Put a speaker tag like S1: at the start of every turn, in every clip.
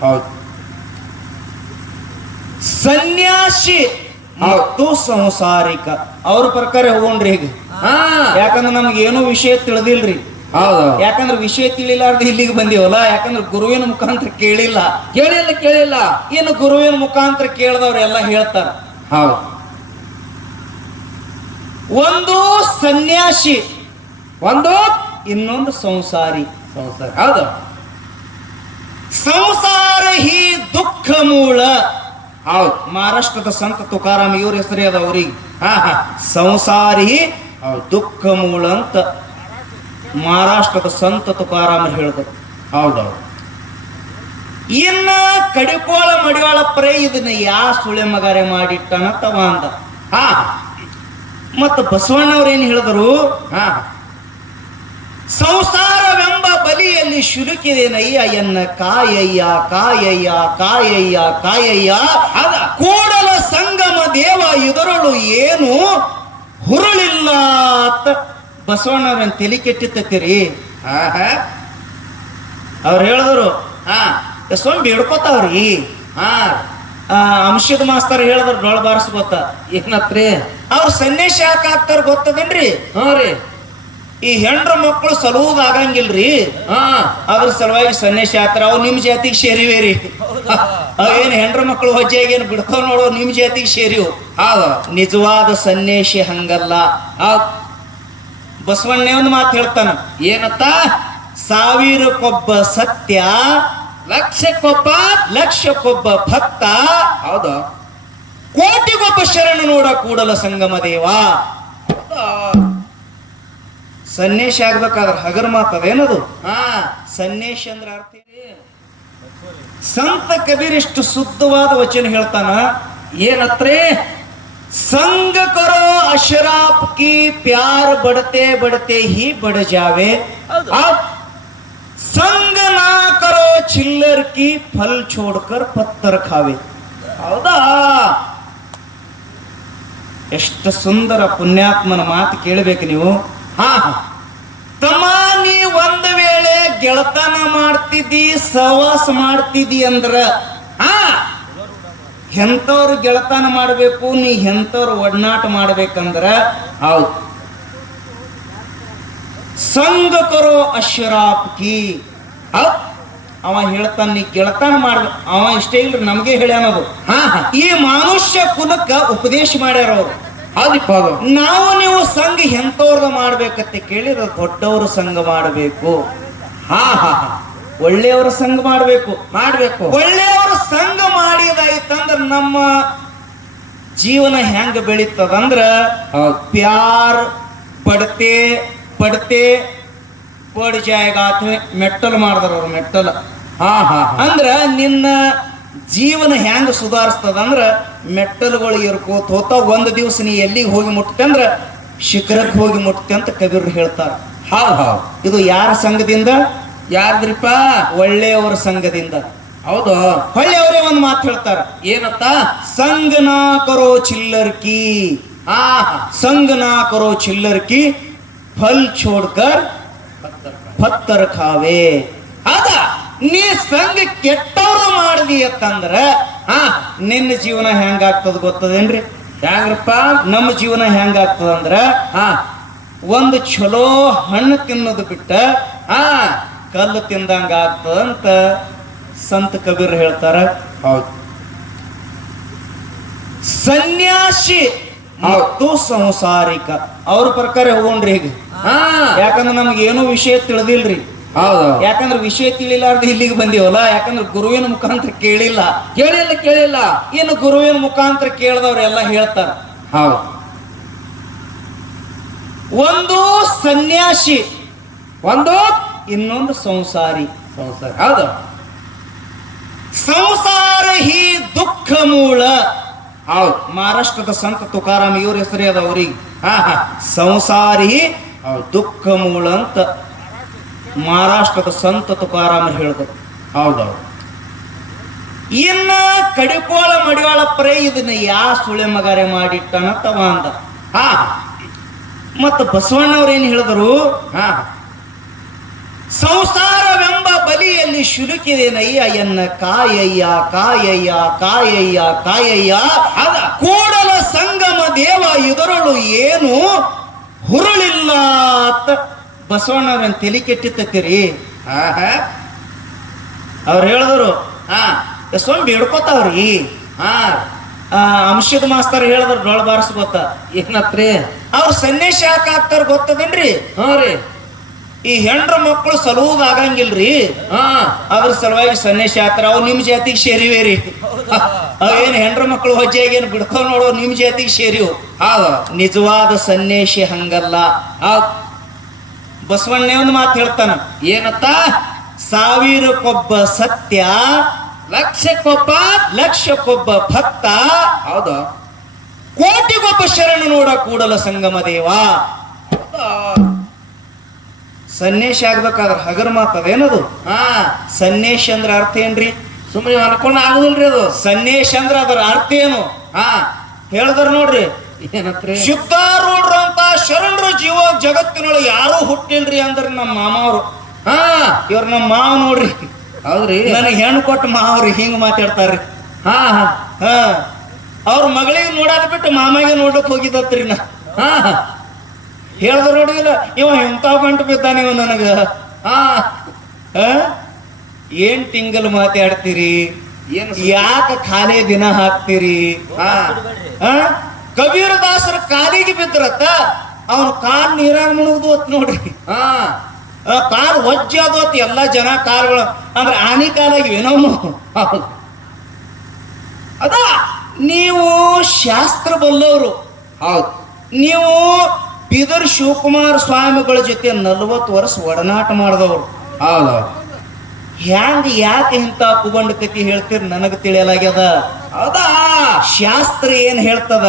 S1: ಹೌದು.
S2: ಸನ್ಯಾಸಿ ಮತ್ತು ಸಂಸಾರಿಕ. ಅವ್ರ ಪ್ರಕಾರ ಹೋಗೋಣ್ರಿ ಈಗ.
S1: ಹಾ.
S2: ಯಾಕಂದ್ರೆ ನಮ್ಗೆ ಏನೋ ವಿಷಯ ತಿಳಿದಿಲ್ರಿ. ಯಾಕಂದ್ರೆ ವಿಷಯ ತಿಳಿಲಾರ್ದ ಇಲ್ಲಿಗೆ ಬಂದಿವಲ್ಲ ಯಾಕಂದ್ರೆ ಗುರುವಿನ ಮುಖಾಂತರ ಕೇಳಿಲ್ಲ.
S1: ಕೇಳಿಲ್ಲ ಕೇಳಿಲ್ಲ.
S2: ಇನ್ನು ಗುರುವಿನ ಮುಖಾಂತರ ಕೇಳಿದವ್ರೆಲ್ಲ ಹೇಳ್ತಾರ.
S1: ಹೌದು.
S2: ಒಂದು ಸನ್ಯಾಸಿ
S1: ಒಂದು
S2: ಇನ್ನೊಂದು ಸಂಸಾರಿ.
S1: ಸಂಸಾರ. ಹೌದು.
S2: ಸಂಸಾರ ಹಿ ದುಃಖ ಮೂಲ.
S1: ಹೌದು,
S2: ಮಹಾರಾಷ್ಟ್ರದ ಸಂತ ತುಕಾರಾಮ್ ಇವ್ರ ಹೆಸರೇ ಅದ ಅವ್ರಿಗೆ.
S1: ಹಾ ಹಾ
S2: ಸಂಸಾರಿ ದುಃಖ ಮೂಲ ಅಂತ ಮಹಾರಾಷ್ಟ್ರದ ಸಂತ ತುಕಾರಾಮ ಹೇಳಿದ್ರು
S1: ಹೌದೌದು.
S2: ಇನ್ನ ಕಡಿಕೋಳ ಮಡಿವಾಳ ಪ್ರೇ ಇದನ್ನ ಯಾ ಸುಳೆ ಮಗಾರೆ ಮಾಡಿಟ್ಟನ ತವ ಅಂದ.
S1: ಹಾ
S2: ಮತ್ತ ಬಸವಣ್ಣವ್ರ ಏನ್ ಹೇಳಿದ್ರು?
S1: ಹಾ.
S2: ಸಂಸಾರವೆಂಬ ಬಲಿಯಲ್ಲಿ ಶುರುಕಿದೇನಯ್ಯ ಎನ್ನ ಕಾಯಯ್ಯ ಕಾಯಯ್ಯ ಕಾಯಯ್ಯ ಕಾಯಯ್ಯ.
S1: ಅದ
S2: ಕೂಡಲ ಸಂಗಮ ದೇವ ಇದರಳು ಏನು? ಹುರುಳಿಲ್ಲ ಅಂತ ಬಸವಣ್ಣವ್ರನ್ ತಲೆ ಕೆಟ್ಟಿತ್ತತ್ತೀರಿ?
S1: ಹಾ ಹಾ
S2: ಅವ್ರು ಹೇಳಿದ್ರು
S1: ಹಾ.
S2: ಸ್ವಾಮಿ ಬೇಡ್ಕೋತಾವ್ರಿ
S1: ಹಾ.
S2: ಆ, ಅಂಶದ ಮಾಸ್ತರ್ ಹೇಳಿದ್ರು ಡೊಳ್ ಬಾರಿಸ್ ಗೊತ್ತ?
S1: ಏನತ್ರಿ?
S2: ಅವ್ರ ಸನ್ಯಾಸಿ ಯಾಕೆ ಆಗ್ತಾರ ಗೊತ್ತದೇನ್ರಿ?
S1: ಹ್ಞೂ ರೀ.
S2: ಈ ಹೆಂಡ್ರ ಮಕ್ಕಳು ಸಲುವುದು ಆಗಂಗಿಲ್ರಿ.
S1: ಹಾ.
S2: ಅದ್ರ ಸಲುವಾಗಿ ಸನ್ಯಾಸಿ ಆತರ ಅವ್ ನಿಮ್ ಜಾತಿಗೆ ಸೇರಿವೇರಿ. ಅವೇನ್ ಹೆಂಡ್ರ ಮಕ್ಕಳು ಹೊಜ್ಜೆಗೆ ಏನು ಬಿಡ್ತಾವ ನೋಡೋ ನಿಮ್ ಜಾತಿಗೆ ಸೇರಿವು.
S1: ಹಾ
S2: ನಿಜವಾದ ಸನ್ಯಾಸಿ ಹಂಗಲ್ಲ.
S1: ಆ
S2: ಬಸವಣ್ಣ ಒಂದು ಮಾತು ಹೇಳ್ತಾನ
S1: ಏನತ್ತ?
S2: ಸಾವಿರಕ್ಕೊಬ್ಬ ಸತ್ಯ
S1: ಲಕ್ಷ ಕೊಬ್ಬ ಲಕ್ಷ
S2: ಲಕ್ಷಕ್ಕೊಬ್ಬ ಭಕ್ತ
S1: ಹೌದು?
S2: ಕೋಟಿಗೊಬ್ಬ ಶರಣ ನೋಡ ಕೂಡಲ ಸಂಗಮ ದೇವ. ಸನ್ಯಾಸಿ ಆಗ್ಬೇಕಾದ್ರೆ ಹಗರ್ ಮಾತದೇನದು
S1: ಹಾ
S2: ಸನ್ಯಾಸಿ ಅಂದ್ರೆ ಅರ್ಥ ಏನು? ಸಂತ ಕಬೀರ್ ಎಷ್ಟು ಶುದ್ಧವಾದ ವಚನ ಹೇಳ್ತಾನ
S1: ಏನತ್ರಿ
S2: संग करो अशराफ की प्यार बढ़ते बढ़ते ही बढ़ जावे अब संग ना करो चिल्लर की फल छोड़कर पत्थर खावे
S1: ಹೌದಾ
S2: ಎಷ್ಟು ಸುಂದರ ಪುಣ್ಯಾತ್ಮನ ಮಾತು ಕೇಳಬೇಕು ನೀವು
S1: ಹಾ.
S2: ತಮ್ಮ ನೀ ಒಂದು ವೇಳೆ ಗೆಳತನ ಮಾಡ್ತಿದ್ದಿ ಸವಾಸ ಮಾಡ್ತಿದ್ದಿ ಅಂದ್ರ,
S1: ಹಾ.
S2: ಎಂಥವ್ರು ಗೆಳತನ ಮಾಡಬೇಕು, ನೀ ಎಂಥವ್ರು ಒಡನಾಟ ಮಾಡ್ಬೇಕಂದ್ರ,
S1: ಹೌದು.
S2: ಸಂಗ ಕರೋ ಅಶ್ರಾಪ್ ಕಿ. ಅವ ಹೇಳ್ತಾನ, ನೀ ಗೆಳತನ ಮಾಡ್ಬೇಕು ಅವ ಇಷ್ಟೇ ಇಲ್ರಿ, ನಮಗೆ ಹೇಳ್ಯಾನದು
S1: ಹಾ.
S2: ಈ ಮನುಷ್ಯ ಕುಲಕ್ಕ ಉಪದೇಶ ಮಾಡ್ಯಾರ ಅವ್ರು. ನಾವು ನೀವು ಸಂಘ ಎಂತವ್ರದ ಮಾಡ್ಬೇಕಂತ ಕೇಳಿದ್ರೆ ದೊಡ್ಡವರು ಸಂಘ ಮಾಡಬೇಕು.
S1: ಹಾ ಹಾ ಹಾ.
S2: ಒಳ್ಳೆಯವರ ಸಂಘ ಮಾಡಬೇಕು
S1: ಮಾಡಬೇಕು.
S2: ಒಳ್ಳೆಯವರ ಸಂಘ ಮಾಡಿದಾಯ್ತಂದ್ರ ನಮ್ಮ ಜೀವನ ಹೆಂಗ ಬೆಳೀತದಂದ್ರ ಪ್ಯಾರ್ ಪಡ್ತೆ ಪಡ್ತೆ ಪಡ್ ಜಾಯಗ ಮೆಟ್ಟಲು ಮಾಡಿದ್ರ ಅವ್ರು ಮೆಟ್ಟಲು.
S1: ಹಾ ಹಾ.
S2: ಅಂದ್ರ ನಿನ್ನ ಜೀವನ ಹೆಂಗೆ ಸುಧಾರಿಸ್ತದ ಅಂದ್ರೆ ಮೆಟ್ಟಲುಗಳು ಇರ್ಕೋತ ಹೋತ ಒಂದು ದಿವಸ ನೀ ಎಲ್ಲಿಗೆ ಹೋಗಿ ಮುಟ್ತೆ ಅಂದ್ರೆ ಶಿಖರಕ್ಕೆ ಹೋಗಿ ಮುಟ್ತೆ ಅಂತ ಕಬೀರ್ ಹೇಳ್ತಾರೆ.
S1: ಹಾವ್ ಹಾವ್.
S2: ಇದು ಯಾರ ಸಂಘದಿಂದ?
S1: ಯಾರ್ದ್ರಿಪ್ಪ?
S2: ಒಳ್ಳೆಯವರ ಸಂಘದಿಂದ.
S1: ಹೌದು.
S2: ಒಳ್ಳೆಯವರೇ ಒಂದು ಮಾತು ಹೇಳ್ತಾರ.
S1: ಏನತ್ತ?
S2: ನಾ ಕರೋ
S1: ಚಿಲ್ಲರ್ಕಿ
S2: ಆ ಸಂಗನ ಕರೋ ಚಿಲ್ಲರ್ಕಿ ಫಲ್ ಚೋಡ್ಕರ್ ಪತ್ತರ್ ಖಾವೆ ಆದ ನೀ ಸಂಘ ಕೆಟ್ಟವ್ರು ಮಾಡಿದಿ ಅಂತಂದ್ರ
S1: ಹಾ
S2: ನಿನ್ನ ಜೀವನ ಹೆಂಗಾಗ್ತದ ಗೊತ್ತದೇನ್ರಿ?
S1: ಹೆಂಗ್ರಪ್ಪ
S2: ನಮ್ಮ ಜೀವನ ಹೆಂಗಾಗ್ತದಂದ್ರ
S1: ಹಾ
S2: ಒಂದು ಚಲೋ ಹಣ್ಣು ತಿನ್ನೋದು ಬಿಟ್ಟ
S1: ಹಾ
S2: ಕಲ್ಲು ತಿಂದಂಗ ಆಗ್ತದಂತ ಸಂತ ಕಬೀರ್ ಹೇಳ್ತಾರ.
S1: ಹೌದು.
S2: ಸನ್ಯಾಸಿ ಮತ್ತು ಸಂಸಾರಿಕ. ಅವ್ರ ಪ್ರಕಾರ ಹೋಗೋಣ್ರಿ ಈಗ.
S1: ಹಾ.
S2: ಯಾಕಂದ್ರೆ ನಮ್ಗೆ ಏನೋ ವಿಷಯ ತಿಳಿದಿಲ್ರಿ.
S1: ಹೌದು.
S2: ಯಾಕಂದ್ರೆ ವಿಷಯ ತಿಳಿಲಾರ್ದು ಇಲ್ಲಿಗೆ ಬಂದಿವಲ್ಲ? ಯಾಕಂದ್ರೆ ಗುರುವಿನ ಮುಖಾಂತರ ಕೇಳಿಲ್ಲ.
S1: ಕೇಳಿಲ್ಲ ಕೇಳಿಲ್ಲ.
S2: ಇನ್ನು ಗುರುವಿನ ಮುಖಾಂತರ ಕೇಳಿದವ್ರೆಲ್ಲ ಹೇಳ್ತಾರ.
S1: ಹೌದು.
S2: ಒಂದು ಸನ್ಯಾಸಿ
S1: ಒಂದು
S2: ಇನ್ನೊಂದು ಸಂಸಾರಿ.
S1: ಸಂಸಾರ. ಹೌದು.
S2: ಸಂಸಾರ ಹಿ ದುಃಖ ಮೂಲ.
S1: ಹೌದು.
S2: ಮಹಾರಾಷ್ಟ್ರದ ಸಂತ ತುಕಾರಾಮ್ ಇವ್ರ ಹೆಸರೇ ಅದ ಅವ್ರಿಗೆ.
S1: ಹಾ ಹಾ.
S2: ಸಂಸಾರಿ ದುಃಖ ಮೂಲ ಅಂತ. ಮಹಾರಾಷ್ಟ್ರದ ಸಂತ ತುಕಾರಾಮ್ ಹೇಳಿದ್ರು.
S1: ಹೌದೌದು.
S2: ಇನ್ನ ಕಡಿಕೋಳ ಮಡಿವಾಳ ಪ್ರೇ ಇದನ್ನ ಯಾ ಸುಳೆ ಮಗಾರೆ ಮಾಡಿಟ್ಟನ ತವ ಅಂದ.
S1: ಹಾ.
S2: ಮತ್ತ ಬಸವಣ್ಣವ್ರ ಏನ್ ಹೇಳಿದ್ರು?
S1: ಹಾ.
S2: ಸಂಸಾರವೆಂಬ ಬಲಿಯಲ್ಲಿ ಶುಲುಕಿದೇನಯ್ಯ ಎನ್ನ ಕಾಯಯ್ಯ ಕಾಯಯ್ಯ ಕಾಯಯ್ಯ ಕಾಯಯ್ಯ.
S1: ಅದ
S2: ಕೂಡಲ ಸಂಗಮ ದೇವ ಇದರಳು ಏನು ಹುರುಳಿಲ್ಲ ಅಂತ ಬಸವಣ್ಣವ್ರನ್ನ ತಲೆ ಕೆಟ್ಟಿತ್ತೀರಿ
S1: ಹಾ ಹಾ
S2: ಅವ್ರು ಹೇಳಿದ್ರು
S1: ಹಾ
S2: ಎಷ್ಟೊಂದು ಬೇಡ್ಕೋತಾವ್ರಿ
S1: ಹಾ
S2: ಆ, ಅಂಶದ ಮಾಸ್ತರ್ ಹೇಳಿದ್ರು ಡೊಳ ಬಾರಿಸ್ ಗೊತ್ತ?
S1: ಏನತ್ರಿ?
S2: ಅವ್ರ ಸನ್ಯಾಸ ಯಾಕೆ ಆಗ್ತಾರ ಗೊತ್ತದೇನ್ರಿ?
S1: ಹಾ ರೀ.
S2: ಈ ಹೆಂಡ್ರ ಮಕ್ಕಳು ಸಲುವಾಗ ಆಗಂಗಿಲ್ರಿ.
S1: ಹಾ
S2: ಅದ್ರ ಸಲುವಾಗಿ ಸನ್ಯಾಸ ಆಗ್ತಾರ. ಅವ್ ನಿಮ್ ಜಾತಿಗೆ ಸೇರಿವೇರಿ ಅವೇನ್ ಹೆಂಡ್ರ ಮಕ್ಕಳು ಹೊಜ್ಜೆಗೆ ಏನ್ ಬಿಡ್ಕೋ ನೋಡೋ ನಿಮ್ ಜಾತಿಗೆ ಸೇರಿವು.
S1: ಹಾ
S2: ನಿಜವಾದ ಸನ್ಯಾಸಿ ಹಂಗಲ್ಲ.
S1: ಹೌದು.
S2: ಬಸವಣ್ಣ ಒಂದು ಮಾತು ಹೇಳ್ತಾನ
S1: ಏನತ್ತ?
S2: ಸಾವಿರಕ್ಕೊಬ್ಬ ಸತ್ಯ
S1: ಲಕ್ಷ
S2: ಕೊಬ್ಬ ಲಕ್ಷ ಕೊಬ್ಬ ಭಕ್ತ
S1: ಹೌದು.
S2: ಕೋಟಿಗೊಬ್ಬ ಶರಣ ನೋಡ ಕೂಡಲ ಸಂಗಮ ದೇವ. ಸನ್ನೇಶ ಆಗ್ಬೇಕಾದ್ರೆ ಹಗರ್ ಮಾತದೇನದು
S1: ಹಾ.
S2: ಸನ್ನೇಶ ಅಂದ್ರ ಅರ್ಥ ಏನ್ರಿ?
S1: ಸುಮ್ಮನೆ ಅನ್ಕೊಂಡು ಆಗುದಿಲ್ರಿ ಅದು.
S2: ಸನ್ನೇಶ ಅಂದ್ರ ಅದರ ಅರ್ಥ ಏನು?
S1: ಹಾ.
S2: ಹೇಳಿದ್ರ ನೋಡ್ರಿ.
S1: ಏನತ್ರಿ?
S2: ಅಂತ ಶರಣರು ಜೀವ ಜಗತ್ತಿನೊಳಗೆ ಯಾರೂ ಹುಟ್ಟಿಲ್ರಿ ಅಂದ್ರೆ ನಮ್ಮ ಮಾಮವ್ರು.
S1: ಹಾ
S2: ಇವ್ರು ನಮ್ಮ ಮಾವ ನೋಡ್ರಿ.
S1: ಹೌದ್ರಿ.
S2: ನನಗೆ ಹೆಣ್ಣು ಕೊಟ್ಟು ಮಾವ್ರಿ ಹಿಂಗ್ ಮಾತಾಡ್ತಾರ್ರಿ.
S1: ಹಾ ಹಾ
S2: ಹಾ. ಅವ್ರ ಮಗಳಿಗೆ ನೋಡಾದ್ ಬಿಟ್ಟು ಮಾಮಗೆ ನೋಡಕ್ ಹೋಗಿದ್ದತ್ರಿ ನಾ.
S1: ಹಾ
S2: ಹೇಳ್ದ ನೋಡಿದಿಲ್ಲ ಇವ ಎಂತ ಗಂಟು ಬಿದ್ದಾನೆ ಇವ ನನಗ.
S1: ಹಾ?
S2: ಏನ್ ತಿಂಗಲ್ ಮಾತಾಡ್ತೀರಿ?
S1: ಏನು
S2: ಯಾಕ ಖಾಲಿ ದಿನ ಹಾಕ್ತೀರಿ?
S1: ಹಾ.
S2: ಆ? ಕಬೀರ ದಾಸರ ಕಾಲಿಗೆ ಬಿದ್ರತ್ತ? ಅವನ ಕಾಲ್ ನೀರಾಗ ಮುಳುಗುದು ಅತ್ ನೋಡ್ರಿ.
S1: ಹಾ.
S2: ಆ ಕಾಲ್ ಒಜ್ಜೆ ಅದು ಅತ್ ಎಲ್ಲಾ ಜನ ಕಾಲ್ಗಳು. ಅಂದ್ರೆ ಆನಿ ಕಾಲಾಗಿವೇನೋ
S1: ಹೌದು.
S2: ಅದ ನೀವು ಶಾಸ್ತ್ರ ಬಲ್ಲವರು.
S1: ಹೌದು.
S2: ನೀವು ಬೀದರ್ ಶಿವಕುಮಾರ ಸ್ವಾಮಿಗಳ ಜೊತೆ ನಲ್ವತ್ತು ವರ್ಷ ಒಡನಾಟ ಮಾಡಿದವರು.
S1: ಹೌದು.
S2: ಹ್ಯಾಂಗ ಯಾಕೆ ಇಂಥ ಕುಗೊಂಡ ಕತಿ ಹೇಳ್ತೀರಿ ನನಗೆ ತಿಳಿಯಲಾಗ್ಯದ?
S1: ಹೌದಾ
S2: ಶಾಸ್ತ್ರ ಏನ್ ಹೇಳ್ತದ?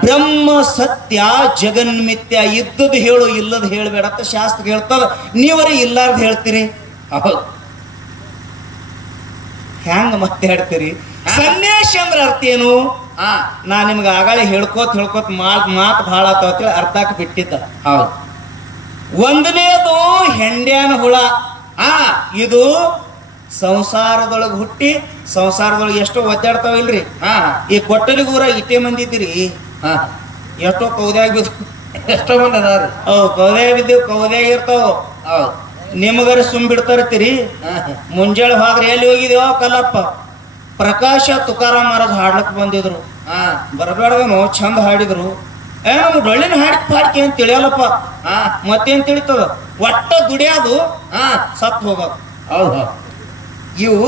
S2: ಬ್ರಹ್ಮ ಸತ್ಯ ಜಗನ್ಮಿತ್ಯ ಇದ್ದದ್ದು ಹೇಳು ಇಲ್ಲದ ಹೇಳ್ಬೇಡತ್ತ ಶಾಸ್ತ್ರ ಹೇಳ್ತದ. ನೀವರೇ ಇಲ್ಲಾರ್ದು ಹೇಳ್ತೀರಿ?
S1: ಹೌದು.
S2: ಹ್ಯಾಂಗ ಮತ್ತೆ ಹೇಳ್ತೀರಿ? ಸನ್ಯಾಸ ಅಂದ್ರ ಅರ್ಥ ಏನು? ನಾ ನಿಮ್ಗೆ ಆಗಾಳೆ ಹೇಳ್ಕೋತ ಹೇಳ್ಕೋತ ಮಾತು ಮಾತು ಭಾಳ ಆತೇಳಿ ಅರ್ಧಕ್ಕೆ ಬಿಟ್ಟಿದ್ದ.
S1: ಹೌದು.
S2: ಒಂದನೇದು ಹೆಂಡ್ಯಾನ ಹುಳ.
S1: ಆ
S2: ಇದು ಸಂಸಾರದೊಳಗೆ ಹುಟ್ಟಿ ಸಂಸಾರದೊಳಗೆ ಎಷ್ಟೋ ಒದ್ದಾಡ್ತಾವ ಇಲ್ರಿ
S1: ಹಾ.
S2: ಈ ಕೊಟ್ಟಲಿಗೂರ ಊರ ಇಟ್ಟೆ ಮಂದಿ ಇದ್ದೀರಿ?
S1: ಹಾ.
S2: ಎಷ್ಟೋ ಕೌದ್ಯಾಗ ಬಿದ್ದು
S1: ಎಷ್ಟೋ ಮಂದಿ ಅದಾರಿ.
S2: ಅವು ಕೌದ್ಯಾಗ ಬಿದ್ದು ಕೌದ್ಯಾಗ ಇರ್ತಾವ. ನಿಮಗರ ಸುಮ್ ಬಿಡ್ತಾರತ್ತೀರಿ ಮುಂಜಾಳೆ ಹೋದ್ರೆ ಎಲ್ಲಿ ಹೋಗಿದ್ಯೋ ಕಲ್ಲಪ್ಪ. ಪ್ರಕಾಶ ತುಕಾರಾಮ್ ಮಹಾರಾಜ್ ಹಾಡ್ಲಕ್ ಬಂದಿದ್ರು.
S1: ಹಾ.
S2: ಬರಬೇಡದನು ಚಂದ ಹಾಡಿದ್ರು. ಏ ನಮ್ಗೆ ಡೊಳ್ಳಿನ ಹಾಡಿ ಪಾಡ್ಕೆ ಅಂತ ತಿಳಿಯಲ್ಲಪ್ಪ.
S1: ಹಾ.
S2: ಮತ್ತೇನ್ ತಿಳಿತದ? ಒಟ್ಟ ದುಡಿಯೋದು
S1: ಹಾ.
S2: ಸತ್ ಹೋಗೋದು
S1: ಹೌದು.
S2: ಇವು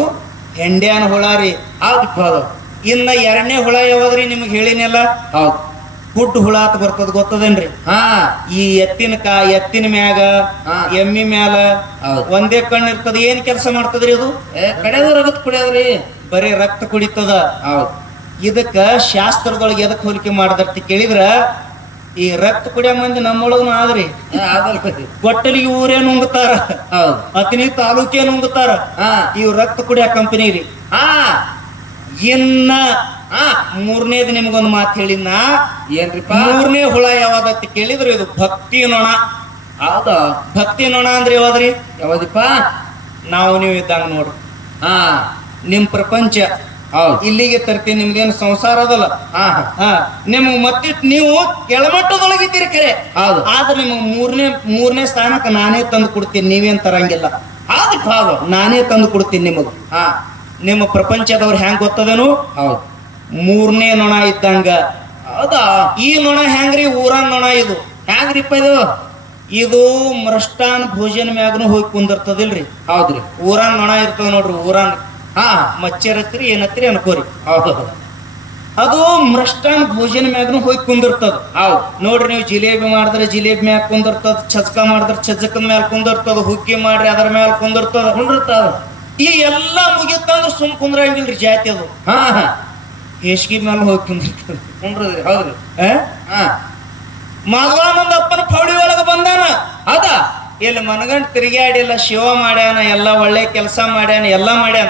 S2: ಹೆಂಡ್ಯಾನ ಹುಳ ರೀ.
S1: ಹೌದು
S2: ಇನ್ನ ಎರಡನೇ ಹುಳ ಯಾವದ್ರಿ ನಿಮ್ಗೆ ಹೇಳಿನಲ್ಲ?
S1: ಹೌದು.
S2: ಹುಟ್ಟು ಹುಳ ಅಂತ ಬರ್ತದ ಗೊತ್ತದೇನ್ರಿ?
S1: ಹಾ
S2: ಈ ಎತ್ತಿನ ಕಾ ಎತ್ತಿನ ಮ್ಯಾಗ. ಎಮ್ಮಿ ಮ್ಯಾಲ. ಒಂದೇ ಕಣ್ಣು ಇರ್ತದ. ಏನ್ ಕೆಲಸ ಮಾಡ್ತದ್ರಿ ಅದು?
S1: ಏ ಕಡೆದು ರಗತ್ ಕುಡಿಯೋದ್ರಿ.
S2: ಬರೀ ರಕ್ತ ಕುಡಿತದ.
S1: ಹೌದು.
S2: ಇದಕ್ಕ ಶಾಸ್ತ್ರದೊಳಗೆ ಎದಕ್ ಹೋಲಿಕೆ ಮಾಡದರ್ತಿ ಕೇಳಿದ್ರ? ಈ ರಕ್ತ ಕುಡಿಯ ಮಂದಿ ನಮ್ಮೊಳಗನು ಆದ್ರಿ. ಗೊಟ್ಟಲಿಗೆ ಊರೇ ನುಂಗುತ್ತಾರ.
S1: ಹೌದು.
S2: ಅತನಿ ತಾಲೂಕೇ
S1: ನುಂಗುತ್ತಾರ.
S2: ಇವ್ ರಕ್ತ ಕುಡಿಯ ಕಂಪನಿ ರೀ.
S1: ಆ
S2: ಇನ್ನ
S1: ಆ
S2: ಮೂರನೇದು ನಿಮ್ಗೊಂದು ಮಾತು ಹೇಳಿನ
S1: ಏನ್ರಿಪ್ಪ?
S2: ಮೂರನೇ ಹುಳ ಯಾವ್ದತ್ತ ಕೇಳಿದ್ರಿ ಇದು ಭಕ್ತಿ ನೊಣ.
S1: ಹೌದ?
S2: ಭಕ್ತಿ ನೊಣ ಅಂದ್ರೆ ಯಾವ್ದ್ರಿ?
S1: ಯಾವದಿಪ್ಪ?
S2: ನಾವು ನೀವು ಇದ್ದಂಗ ನೋಡ್ರಿ.
S1: ಹಾ.
S2: ನಿಮ್ ಪ್ರಪಂಚ ಇಲ್ಲಿಗೆ ತರ್ತೀನಿ ನಿಮ್ದೇನು ಸಂಸಾರ ಅದಲ್ಲ?
S1: ಹಾ. ಹಾ.
S2: ಹಾ ನಿಮ್ಗೆ ಮತ್ತಿಟ್ಟು ನೀವು ಕೆಳಮಟ್ಟದೊಳಗಿದ್ದೀರಿ ಕರೆ.
S1: ಹೌದು.
S2: ಆದ್ರೆ ನಿಮ್ಗೆ ಮೂರನೇ ಮೂರನೇ ಸ್ಥಾನಕ್ಕೆ ನಾನೇ ತಂದು ಕೊಡ್ತೀನಿ ನೀವೇನ್ ತರಂಗಿಲ್ಲ.
S1: ಅದು ಹೌದು
S2: ನಾನೇ ತಂದು ಕೊಡ್ತೀನಿ ನಿಮಗೆ.
S1: ಹಾ.
S2: ನಿಮ್ಮ ಪ್ರಪಂಚದವ್ರು ಹೆಂಗ್ ಗೊತ್ತದೇನು?
S1: ಹೌದು.
S2: ಮೂರನೇ ನೊಣ ಇದ್ದಂಗ.
S1: ಹೌದಾ?
S2: ಈ ನೊಣ ಹೆಂಗ್ರಿ? ಊರ ನೊಣ ಇದು.
S1: ಹೆಂಗ್ರಿಪ್ಪ ಇದು?
S2: ಇದು ಮೃಷ್ಟಾನ್ ಭೋಜನ ಮ್ಯಾಗನು ಹೋಗಿ ಕುಂದಿರ್ತದಿಲ್ರಿ.
S1: ಹೌದ್ರಿ.
S2: ಊರಾನ್ ನೊಣ ಇರ್ತದ ನೋಡ್ರಿ ಊರನ್
S1: ಹಾ
S2: ಮಚ್ಚರತ್ರಿ ಏನತ್ರಿ ಅನ್ಕೋರಿ? ಅದು ಮೃಷ್ಟಾನ್ ಭೋಜನ ಮ್ಯಾಗನು ಹೋಗಿ ಕುಂದಿರ್ತದ.
S1: ಹೌದು.
S2: ನೋಡ್ರಿ ನೀವು ಜಿಲೇಬಿ ಮಾಡಿದ್ರೆ ಜಿಲೇಬಿ ಮ್ಯಾಗ ಕುಂದಿರ್ತದ ಛಜ್ಕ ಮಾಡಿದ್ರೆ ಛಜ್ಜಕದ ಮ್ಯಾಲ ಕುಂದಿರ್ತದ ಹುಕ್ಕಿ ಮಾಡ್ರಿ ಅದರ ಮ್ಯಾಲ ಕುಂದಿರ್ತದ.
S1: ಕುಂದಿರ್ತದ.
S2: ಈ ಎಲ್ಲಾ ಮುಗಿತಂದ್ರ ಸುಮ್ ಕುಂದ್ರಂಗಿಲ್ರಿ ಜಾತಿ ಅದು.
S1: ಹಾ ಹಾ.
S2: ಹೇಸಿಗೆ ಮ್ಯಾಲ ಹೋಗಿ ಕುಂದಿರ್ತದ.
S1: ಕುಂದ್ರದ್ರಿ ಹೌದ್ರಿ.
S2: ಆ?
S1: ಹಾ.
S2: ಮಾಧವಾನಂದ ಅಪ್ಪನ ಪೌಡಿ ಒಳಗ ಬಂದಾನ?
S1: ಅದ
S2: ಇಲ್ಲಿ ಮನಗಂಡ್ ತಿರುಗಾಡಿಲ್ಲ ಶಿವ ಮಾಡ್ಯಾನ ಎಲ್ಲ ಒಳ್ಳೆ ಕೆಲಸ ಮಾಡ್ಯಾನ ಎಲ್ಲ ಮಾಡ್ಯಾನ.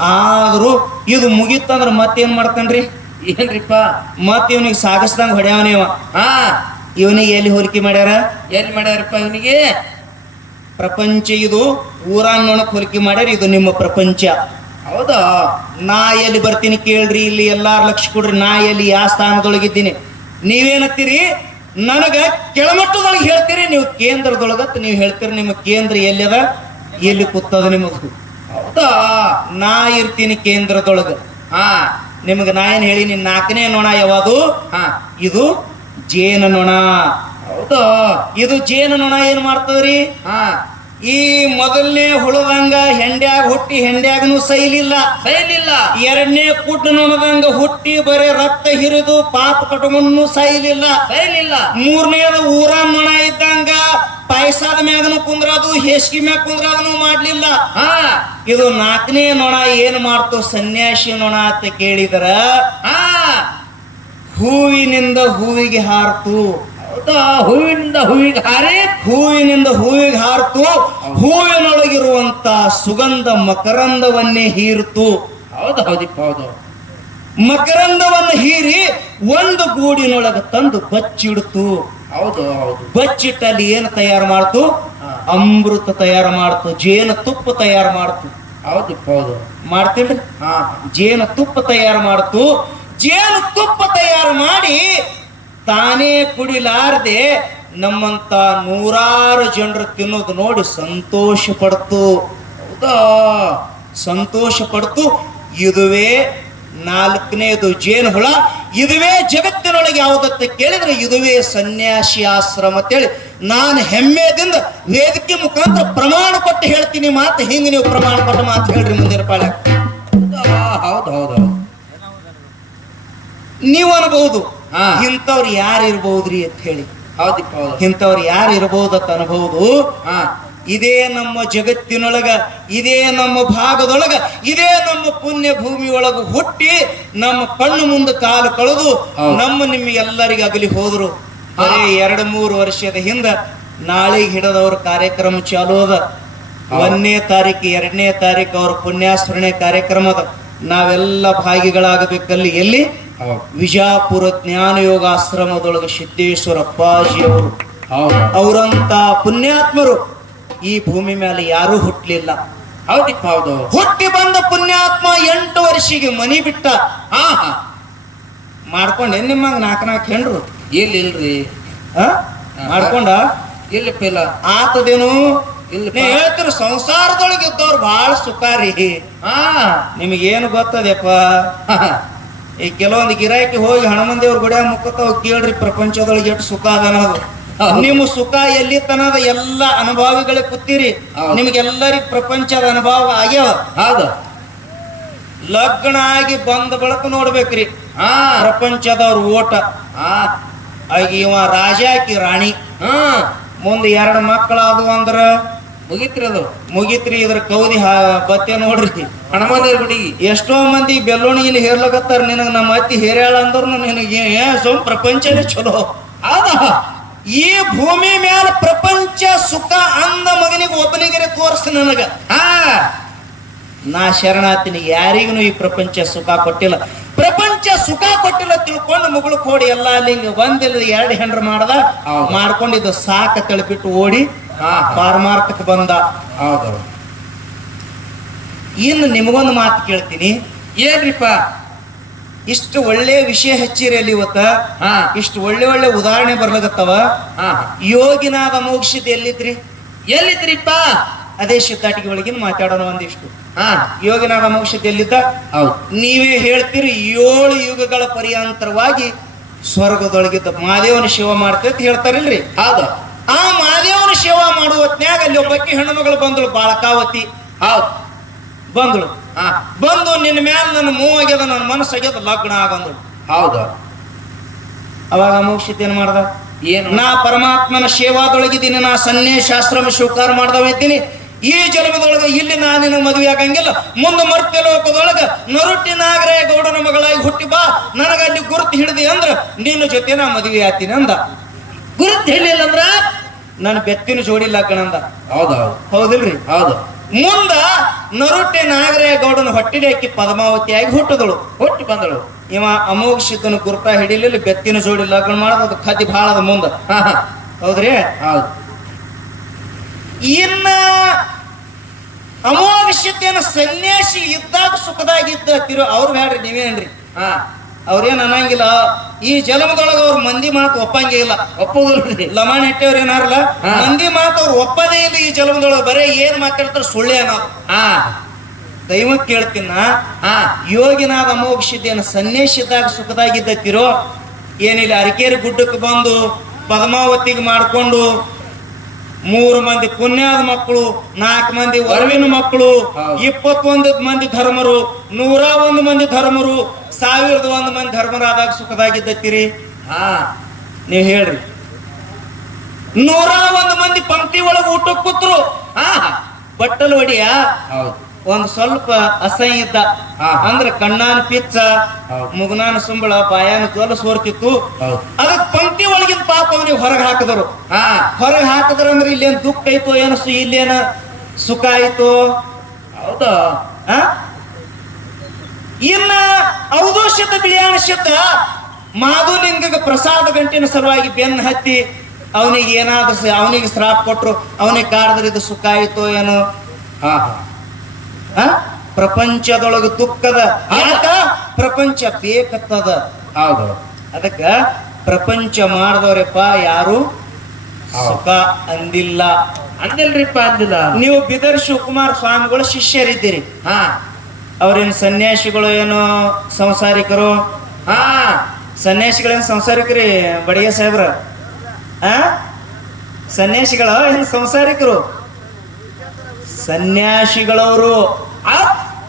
S2: ಆದ್ರೂ ಇದು ಮುಗಿತಂದ್ರ ಮತ್ತೇನ್ ಮಾಡ್ತಾನ್ರಿ?
S1: ಏನ್ರಿಪ್ಪ?
S2: ಮತ್ತೆ ಇವನಿಗೆ ಸಾಗಿಸ್ದಂಗ ಹೊಡ್ಯಾವನ ಇವ.
S1: ಹಾ
S2: ಇವನಿಗೆ ಎಲ್ಲಿ ಹೋಲಿಕೆ ಮಾಡ್ಯಾರ?
S1: ಎಲ್ಲಿ ಮಾಡ್ಯಾರಪ್ಪ ಇವನಿಗೆ?
S2: ಪ್ರಪಂಚ ಇದು ಊರಾನ್ ನೋಡಕ್ ಹೋಲಿಕೆ ಮಾಡ್ಯಾರ ಇದು ನಿಮ್ಮ ಪ್ರಪಂಚ.
S1: ಹೌದಾ?
S2: ನಾ ಎಲ್ಲಿ ಬರ್ತೀನಿ ಕೇಳ್ರಿ ಇಲ್ಲಿ ಎಲ್ಲಾರು ಲಕ್ಷ ಕೊಡ್ರಿ ನಾ ಎಲ್ಲಿ ಯಾವ ಸ್ಥಾನದೊಳಗಿದ್ದೀನಿ. ನೀವೇನತ್ತೀರಿ? ನನಗ ಕೆಳಮಟ್ಟದೊಳಗೆ ಹೇಳ್ತೀರಿ ನೀವು ಕೇಂದ್ರದೊಳಗತ್ ನೀವು ಹೇಳ್ತೀರಿ ನಿಮ್ಮ ಕೇಂದ್ರ ಎಲ್ಲಿದ ಎಲ್ಲಿ ಕೂತದ ನಿಮಗೂ ನಾ ಇರ್ತೀನಿ ಕೇಂದ್ರದೊಳಗ.
S1: ಹಾ
S2: ನಿಮ್ಗೆ ನಾ ಏನು ಹೇಳಿ ನಿನ್ನ ನಾಲ್ಕನೇ ನೊಣ ಯಾವುದು?
S1: ಹಾ
S2: ಇದು ಜೇನ ನೊಣ.
S1: ಹೌದು?
S2: ಇದು ಜೇನ ನೊಣ ಏನ್ ಮಾಡ್ತದ್ರಿ?
S1: ಹಾ
S2: ಈ ಮೊದಲನೇ ಹುಳದಂಗ ಹೆಂಡ್ಯಾಗ ಹುಟ್ಟಿ ಹೆಂಡ್ಯಾಗನು ಸೈಲಿಲ್ಲ.
S1: ಸೈಲಿಲ್ಲ.
S2: ಎರಡನೇ ಕುಟ್ಟು ನೊಣದಂಗ ಹುಟ್ಟಿ ಬರೇ ರಕ್ತ ಹಿರಿದು ಪಾಪ ಕಟ್ಕೊಂಡು ಸೈಲಿಲ್ಲ.
S1: ಸೈಲಿಲ್ಲ.
S2: ಮೂರನೇದು ಊರ ನೊಣ ಇದ್ದಂಗ ಪಾಯಸಾದ ಮ್ಯಾಗನು ಕುಂದ್ರದು ಹೇಸಿಗೆ ಮ್ಯಾಗ ಕುಂದ್ರದನು ಮಾಡ್ಲಿಲ್ಲ.
S1: ಹಾ.
S2: ಇದು ನಾಲ್ಕನೇ ನೊಣ ಏನ್ ಮಾಡ್ತು ಸನ್ಯಾಸಿ ನೊಣ ಅಂತ ಕೇಳಿದರ
S1: ಆ
S2: ಹೂವಿನಿಂದ ಹೂವಿಗೆ ಹಾರ್ತು.
S1: ಹೌದಾ? ಹೂವಿನಿಂದ ಹೂವಿಗೆ ಹಾರಿ?
S2: ಹೂವಿನಿಂದ ಹೂವಿಗೆ ಹಾರ್ತು. ಹೂವಿನೊಳಗಿರುವಂತ ಸುಗಂಧ ಮಕರಂದವನ್ನೇ ಹೀರ್ತು.
S1: ಹೌದು ಹೌದಿಪ್ಪ ಹೌದು.
S2: ಮಕರಂದವನ್ನು ಹೀರಿ ಒಂದು ಗೂಡಿನೊಳಗೆ ತಂದು ಬಚ್ಚಿಡ್ತು.
S1: ಹೌದು ಹೌದು.
S2: ಬಚ್ಚಿಟ್ಟಲ್ಲಿ ಏನು ತಯಾರು ಮಾಡ್ತು? ಅಮೃತ ತಯಾರು ಮಾಡ್ತು ಜೇನು ತುಪ್ಪ ತಯಾರು ಮಾಡ್ತು.
S1: ಹೌದು ಹೌದು.
S2: ಮಾಡ್ತೀನಿ
S1: ಜೇನ
S2: ಜೇನು ತುಪ್ಪ ತಯಾರು ಮಾಡ್ತು. ಜೇನು ತುಪ್ಪ ತಯಾರು ಮಾಡಿ ತಾನೇ ಕುಡಿಲಾರದೆ ನಮ್ಮಂತ ನೂರಾರು ಜನರು ತಿನ್ನೋದು ನೋಡಿ ಸಂತೋಷ ಪಡ್ತು
S1: ಹೌದಾ?
S2: ಸಂತೋಷ ಪಡ್ತು ಇದುವೇ ನಾಲ್ಕನೇದು ಜೇನು ಹುಳ ಇದುವೇ ಜಗತ್ತಿನೊಳಗೆ ಯಾವುದತ್ತ ಕೇಳಿದ್ರೆ ಇದುವೇ ಸನ್ಯಾಸಿ ಆಶ್ರಮ ಅಂತೇಳಿ ನಾನು ಹೆಮ್ಮೆದಿಂದ ವೇದಿಕೆ ಮುಖಾಂತರ ಪ್ರಮಾಣ ಕೊಟ್ಟು ಹೇಳ್ತೀನಿ ಮಾತು ಹಿಂಗೆ ನೀವು ಪ್ರಮಾಣ ಕೊಟ್ಟು ಮಾತು ಹೇಳ್ರಿ ಮುಂದಿನ ಪಾಳ
S1: ಹೌದಾ ಹೌದು
S2: ನೀವು ಅನ್ಬಹುದು
S1: ಹಾ.
S2: ಇಂಥವ್ರು ಯಾರು ಇರ್ಬಹುದ್ರಿ ಅಂತ ಹೇಳಿ.
S1: ಹೌದಿಪ್ಪ ಹೌದು.
S2: ಇಂಥವ್ರು ಯಾರು ಇರ್ಬಹುದು ಅಂತ ಅನ್ಬಹುದು
S1: ಹಾ.
S2: ಇದೇ ನಮ್ಮ ಜಗತ್ತಿನೊಳಗ ಇದೇ ನಮ್ಮ ಭಾಗದೊಳಗ ಇದೇ ನಮ್ಮ ಪುಣ್ಯ ಭೂಮಿಯೊಳಗ ಹುಟ್ಟಿ ನಮ್ಮ ಕಣ್ಣು ಮುಂದೆ ಕಾಲು ಕಳೆದು. ನಮ್ಮ ನಿಮಗೆಲ್ಲರಿಗೆ ಅಗಲಿ ಹೋದ್ರು. ಬರೀ ಎರಡು ಮೂರು ವರ್ಷದ ಹಿಂದ ನಾಳೆ ಹಿಡದವ್ರ ಕಾರ್ಯಕ್ರಮ ಚಾಲು ಅದ. ಒಂದನೇ ತಾರೀಕು ಎರಡನೇ ತಾರೀಕು ಅವ್ರ ಪುಣ್ಯಾಸ್ಮರಣೆ ಕಾರ್ಯಕ್ರಮ ಅದ. ನಾವೆಲ್ಲ ಭಾಗಿಗಳಾಗಬೇಕಲ್ಲಿ ಎಲ್ಲಿ? ವಿಜಾಪುರ ಜ್ಞಾನ ಯೋಗಾಶ್ರಮದೊಳಗೆ ಸಿದ್ದೇಶ್ವರ ಅಪ್ಪಾಜಿ ಅವರು ಅವರಂತ ಪುಣ್ಯಾತ್ಮರು ಈ ಭೂಮಿ ಮೇಲೆ ಯಾರೂ ಹುಟ್ಟಲಿಲ್ಲ
S1: ಹೌದಿಪ್ಪ ಹೌದು.
S2: ಹುಟ್ಟಿ ಬಂದ ಪುಣ್ಯಾತ್ಮ ಎಂಟು ವರ್ಷಿಗೆ ಮನಿ ಬಿಟ್ಟ.
S1: ಹಾ ಹಾ
S2: ಮಾಡ್ಕೊಂಡೆ ನಿಮ್ಮ ನಾಲ್ಕು ನಾಲ್ಕು ಹೆಂಡ್ರು
S1: ಇಲ್ಲ ಇಲ್ರಿ?
S2: ಮಾಡ್ಕೊಂಡ?
S1: ಇಲ್ಲಪ್ಪ ಇಲ್ಲ.
S2: ಆತದೇನು? ಇಲ್ಲಿ ಹೇಳ್ತೀರಿ ಸಂಸಾರದೊಳಗೆ ಇದ್ದವ್ರು ಬಹಳ ಸುಖಾರಿ
S1: ಹಾ
S2: ನಿಮಗೇನು ಗೊತ್ತದಪ್ಪ. ಈ ಕೆಲವೊಂದು ಗಿರಾಕಿ ಹೋಗಿ ಹನುಮಂದೇವ್ರ ಗುಡಿಯ ಹೋಗಿ ಕೇಳ್ರಿ ಪ್ರಪಂಚದೊಳಗೆ ಎಷ್ಟು ಸುಖ ಅದ ಅನ್ನೋದು.
S1: ಹೌದು.
S2: ನಿಮ್ಮ ಸುಖ ಎಲ್ಲಿ ತನದ ಎಲ್ಲ ಅನುಭವಿಗಳಿಗೆ ಕೂತೀರಿ. ನಿಮ್ಗೆಲ್ಲರಿಗೂ ಪ್ರಪಂಚದ ಅನುಭವ ಆಗ್ಯಾವ.
S1: ಹೌದು.
S2: ಲಗ್ನ ಆಗಿ ಬಂದ ಬಳಕ ನೋಡ್ಬೇಕ್ರಿ.
S1: ಆ
S2: ಪ್ರಪಂಚದವ್ರ ಓಟ.
S1: ಆ
S2: ಆಗ ಇವ ರಾಜ ಆಕಿ ರಾಣಿ.
S1: ಹಾ.
S2: ಮುಂದೆ ಎರಡು ಮಕ್ಕಳಾದವು ಅಂದ್ರ
S1: ಮುಗಿತ್ರಿ ಅದು.
S2: ಮುಗಿತ್ರಿ ಇದ್ರ ಕೌದಿ ಬತ್ತೆ ನೋಡ್ರಿ.
S1: ಹಣಮದ ಗುಡಿ.
S2: ಎಷ್ಟೋ ಮಂದಿ ಬೆಲ್ಲೋಣಿಯಲ್ಲಿ ಹೇರ್ಲಕತ್ತಾರ. ನಿನಗ ನಮ್ಮ ಅತ್ತಿ ಹೇರ್ಯಾಳ ಅಂದ್ರು ನಿನಗೆ ಸುಮ್ ಪ್ರಪಂಚನೇ ಚಲೋ.
S1: ಹೌದಾ.
S2: ಈ ಭೂಮಿ ಮ್ಯಾಲ ಪ್ರಪಂಚ ಸುಖ ಅಂದ ಮಗನಿಗೆ ಒಬ್ಬನಿಗೆ ತೋರಿಸ ನನಗ.
S1: ಹಾ
S2: ನಾ ಶರಣಾತಿನಿ ಯಾರಿಗೂ ಈ ಪ್ರಪಂಚ ಸುಖ ಕೊಟ್ಟಿಲ್ಲ. ಪ್ರಪಂಚ ಸುಖ ಕೊಟ್ಟಿಲ್ಲ ತಿಳ್ಕೊಂಡು ಮಗಳು ಕೋಡಿ ಎಲ್ಲ ಲಿಂಗ ಒಂದಿಲ್ಲ ಎರಡು ಹೆಂಡ್ರ ಮಾಡ್ದ.
S1: ಮಾಡ್ಕೊಂಡು
S2: ಮಾಡ್ಕೊಂಡಿದ್ದು ಸಾಕ ತಳಿಬಿಟ್ಟು ಓಡಿ
S1: ಆ
S2: ಪಾರಮಾರ್ಥಕ್ಕೆ ಬಂದ. ಇನ್ನು ನಿಮಗೊಂದು ಮಾತು ಕೇಳ್ತೀನಿ.
S1: ಏನ್ರಿಪ್ಪ?
S2: ಇಷ್ಟು ಒಳ್ಳೆ ವಿಷಯ ಹಚ್ಚಿರಿ ಅಲ್ಲಿ ಇವತ್ತ.
S1: ಹಾ.
S2: ಇಷ್ಟು ಒಳ್ಳೆ ಒಳ್ಳೆ ಉದಾಹರಣೆ ಬರ್ಲಾಗತ್ತವ
S1: ಹಾ.
S2: ಯೋಗಿನಾದ ಮೋಕ್ಷಿತ ಎಲ್ಲಿದ್ರಿ?
S1: ಎಲ್ಲಿದ್ರಿಪ್ಪ?
S2: ಅದೇ ಸಿದ್ದಾಟಿಗೆ ಒಳಗಿನ ಮಾತಾಡೋಣ ಒಂದಿಷ್ಟು.
S1: ಹಾ.
S2: ಯೋಗಿನಾದ ಮೋಕ್ಷಿತ ಎಲ್ಲಿದ್ದ?
S1: ಹೌದು.
S2: ನೀವೇ ಹೇಳ್ತೀರಿ ಏಳು ಯುಗಗಳ ಪರ್ಯಾಂತರವಾಗಿ ಸ್ವರ್ಗದೊಳಗಿದ್ದ ಮಹಾದೇವನ ಸೇವಾ ಮಾಡ್ತೇವೆ ಅಂತ ಹೇಳ್ತಾರಿಲ್ರಿ.
S1: ಹೌದು.
S2: ಆ ಮಹಾದೇವನ ಸೇವಾ ಮಾಡುವ ಹೊತ್ನ್ಯಾಗ ಅಲ್ಲಿ ಹೆಣ್ಣು ಮಗಳು ಬಂದಳು ಬಾಳಕಾವತಿ.
S1: ಹೌದು.
S2: ಬಂದಳು.
S1: ಹಾ.
S2: ಬಂದು ನಿನ್ನ ಮ್ಯಾಲ ನನ್ನ ಮೂವಾಗ್ಯದ ನನ್ನ ಮನಸ್ಸಾಗ್ಯದ ಲಗ್ನ ಆಗಂದಳು.
S1: ಹೌದು.
S2: ಅವಾಗ ಮೋಕ್ಷಿತ ಏನ್ ಮಾಡ್ದ?
S1: ಏನು
S2: ನಾ ಪರಮಾತ್ಮನ ಸೇವಾದೊಳಗಿದ್ದೀನಿ ನಾ ಸನ್ಯಾಸಾಶ್ರಮ ಸ್ವೀಕಾರ ಮಾಡ್ದವ ಇದ್ದೀನಿ ಈ ಜನ್ಮದೊಳಗ ಇಲ್ಲಿ ನಾ ನಿನ್ನ ಮದುವೆ ಆಗಂಗಿಲ್ಲ. ಮುಂದೆ ಮರ್ತ್ಯ ಲೋಕದೊಳಗ ನರುಟ್ಟಿ ನಾಗರೇ ಗೌಡನ ಮಗಳಾಗಿ ಹುಟ್ಟಿ ಬಾ. ನನಗ ಅಲ್ಲಿ ಗುರುತು ಹಿಡಿದಿ ಅಂದ್ರ ನಿನ್ನ ಜೊತೆ ನಾ ಮದುವೆ ಆತೀನಿ ಅಂದ.
S1: ಗುರುತ್ ಹೇಳಿಲ್ಲ ಅಂದ್ರ?
S2: ನನ್ನ ಬೆತ್ತಿನ ಜೋಡಿ ಲಗ್ನ ಅಂದ.
S1: ಹೌದು.
S2: ಹೌದಿಲ್ರಿ?
S1: ಹೌದು.
S2: ಮುಂದ ನರುಟ್ಟೆ ನಾಗರೇ ಗೌಡನ ಹೊಟ್ಟಿಗೆ ಹಾಕಿ ಪದ್ಮಾವತಿಯಾಗಿ ಹುಟ್ಟಿದಳು.
S1: ಹುಟ್ಟಿ ಬಂದಳು.
S2: ಇವ ಸಿದ್ಧನ ಗುರುತ ಹಿಡಿಲಿಲ್ಲ, ಬೆತ್ತಿನ ಜೋಡಿ ಲಗ್ನ ಮಾಡೋದು ಅದು ಭಾಳ ಅದ ಮುಂದ ಹೌದ್ರಿ?
S1: ಹೌದು.
S2: ಇನ್ನ ಅಮೋಘಶತೆಯನ್ನು ಸನ್ಯಾಸಿ ಇದ್ದಾಗ ಸುಖದಾಗಿದ್ದ ತಿರು ಅವ್ರು ಬೇಡ್ರಿ ನೀವೇನ್ರಿ?
S1: ಹಾ.
S2: ಅವ್ರೇನ್ ಅನ್ನಂಗಿಲ್ಲ. ಈ ಜಲಮದೊಳಗ ಅವ್ರ ಮಂದಿ ಮಾತು ಒಪ್ಪಂಗೇ ಇಲ್ಲ.
S1: ಒಪ್ಪುದಿಲ್ರಿ
S2: ಲಮಾನ್ ಹೆಟ್ಟಿಯವ್ರು ಏನಾರಲ್ಲ ಮಂದಿ ಮಾತು ಅವ್ರು ಒಪ್ಪದೇ ಇಲ್ಲ ಈ ಜಲಮದೊಳಗ. ಬರೇ ಏನ್ ಮಾತಾಡ್ತಾರ ಸುಳ್ಳೆ ಅನ್ನೋ
S1: ಹಾ.
S2: ದೈವ ಕೇಳ್ತೀನ
S1: ಆ
S2: ಯೋಗಿನಾದ ಮೋಕ್ಷಿದ್ದೇನು ಸನ್ಯಾಸಿದ್ದಾಗ ಸುಖದಾಗಿದ್ದತ್ತಿರೋ ಏನಿಲ್ಲ ಅರಕೇರಿ ಗುಡ್ಡಕ್ಕೆ ಬಂದು ಪದ್ಮಾವತಿಗೆ ಮಾಡ್ಕೊಂಡು ಮೂರು ಮಂದಿ ಪುಣ್ಯದ ಮಕ್ಕಳು ನಾಲ್ಕು ಮಂದಿ ವರವಿನ ಮಕ್ಕಳು. ಇಪ್ಪತ್ತೊಂದು ಮಂದಿ ಧರ್ಮರು ನೂರ ಒಂದು ಮಂದಿ ಧರ್ಮರು ಸಾವಿರದ ಒಂದು ಮಂದಿ ಧರ್ಮರಾದಾಗ ಸುಖದಾಗಿದ್ದೀರಿ
S1: ಹಾ.
S2: ನೀವು ಹೇಳ್ರಿ. ನೂರ ಒಂದು ಮಂದಿ ಪಂಕ್ತಿ ಒಳಗೆ ಊಟಕ್ಕೆ ಕೂತ್ರು.
S1: ಹಾ.
S2: ಬಟ್ಟಲು ಒಡಿಯ
S1: ಹೌದು.
S2: ಒಂದ್ ಸ್ವಲ್ಪ ಅಸಹ್ಯ ಇದ್ದ. ಅಂದ್ರ ಕಣ್ಣಾನ ಪಿಚ್ಚ. ಮುಗನಾನ ಸುಂಬಳ ಬಾಯಾನ ಜೋಲ ಸೋರ್ತಿತ್ತು. ಅದಕ್ ಪಂಕ್ತಿ ಒಳಗಿನ ಪಾಪ ಅವ್ರಿಗೆ ಹೊರಗೆ ಹಾಕಿದರು.
S1: ಹಾ.
S2: ಹೊರಗೆ ಹಾಕಿದ್ರ ಅಂದ್ರೆ ಇಲ್ಲೇನ್ ದುಃಖ ಆಯ್ತು ಏನು ಇಲ್ಲೇನ ಸುಖ ಆಯ್ತು?
S1: ಹೌದಾ?
S2: ಹಾ ಇನ್ನ ಔದೋಷದ ಬಿಳಿಯಾಣಶದ ಮಾಧುಲಿಂಗದ ಪ್ರಸಾದ ಗಂಟಿನ ಸಲುವಾಗಿ ಬೆನ್ನ ಹತ್ತಿ ಅವನಿಗೆ ಏನಾದ್ರೂ ಅವನಿಗೆ ಶ್ರಾಪ್ ಕೊಟ್ರು ಅವನಿಗೆ ಕಾಡಿದ್ರೆ ಇದು ಸುಖ ಆಯ್ತೋ ಏನೋ?
S1: ಹಾ?
S2: ಪ್ರಪಂಚದೊಳಗ ದುಃಖದ ಆತ ಪ್ರಪಂಚ ಬೇಕತ್ತದ.
S1: ಹೌದು.
S2: ಅದಕ್ಕ ಪ್ರಪಂಚ ಮಾಡಿದವ್ರಪ್ಪ ಯಾರು? ಸುಖ ಅಂದಿಲ್ಲ.
S1: ಅಂದಿಲ್ರಿಪ್ಪ ಅಂದಿಲ್ಲ.
S2: ನೀವು ಬಿದರ್ ಶಿವಕುಮಾರ್ ಸ್ವಾಮಿಗಳು ಶಿಷ್ಯರಿದ್ದೀರಿ.
S1: ಹಾ.
S2: ಅವ್ರೇನು ಸನ್ಯಾಸಿಗಳು ಏನು ಸಂಸಾರಿಕರು?
S1: ಹಾ.
S2: ಸನ್ಯಾಸಿಗಳೇನು ಸಂಸಾರಿಕರಿ ಬಡಿಗೆ ಸಾಹೇಬ್ರ? ಹಾ ಸನ್ಯಾಸಿಗಳ ಏನು ಸಂಸಾರಿಕರು? ಸನ್ಯಾಸಿಗಳವರು.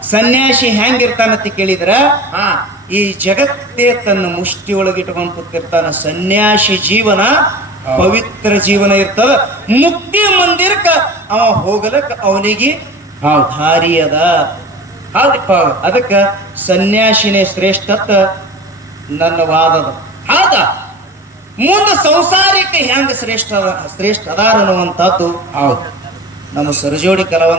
S2: ಸನ್ಯಾಸಿ ಹೆಂಗಿರ್ತಾನಂತ ಕೇಳಿದ್ರ
S1: ಹಾ.
S2: ಈ ಜಗತ್ತೇ ತನ್ನ ಮುಷ್ಟಿ ಒಳಗಿಟ್ಕೊಂಡು ಕೂತಿರ್ತಾನ. ಸನ್ಯಾಸಿ ಜೀವನ ಪವಿತ್ರ ಜೀವನ ಇರ್ತದ. ಮುಕ್ತಿ ಮಂದಿರಕ್ಕ ಅವ ಹೋಗಲಕ್ಕ ಅವನಿಗೆ ದಾರಿ ಅದ. ಅದಕ್ಕ ಸನ್ಯಾಸಿನೇ ಶ್ರೇಷ್ಠತ್ತ ನನ್ನ ವಾದದ
S1: ಹೌದಾ.
S2: ಮುಂದ ಸಂಸಾರಕ್ಕೆ ಹೆಂಗ ಶ್ರೇಷ್ಠ ಶ್ರೇಷ್ಠ ಅದಾರ ಅನ್ನುವಂಥದ್ದು
S1: ಹೌದು.
S2: ನಮ್ಮ ಸರಜೋಡಿ ಕಲಾವಂತ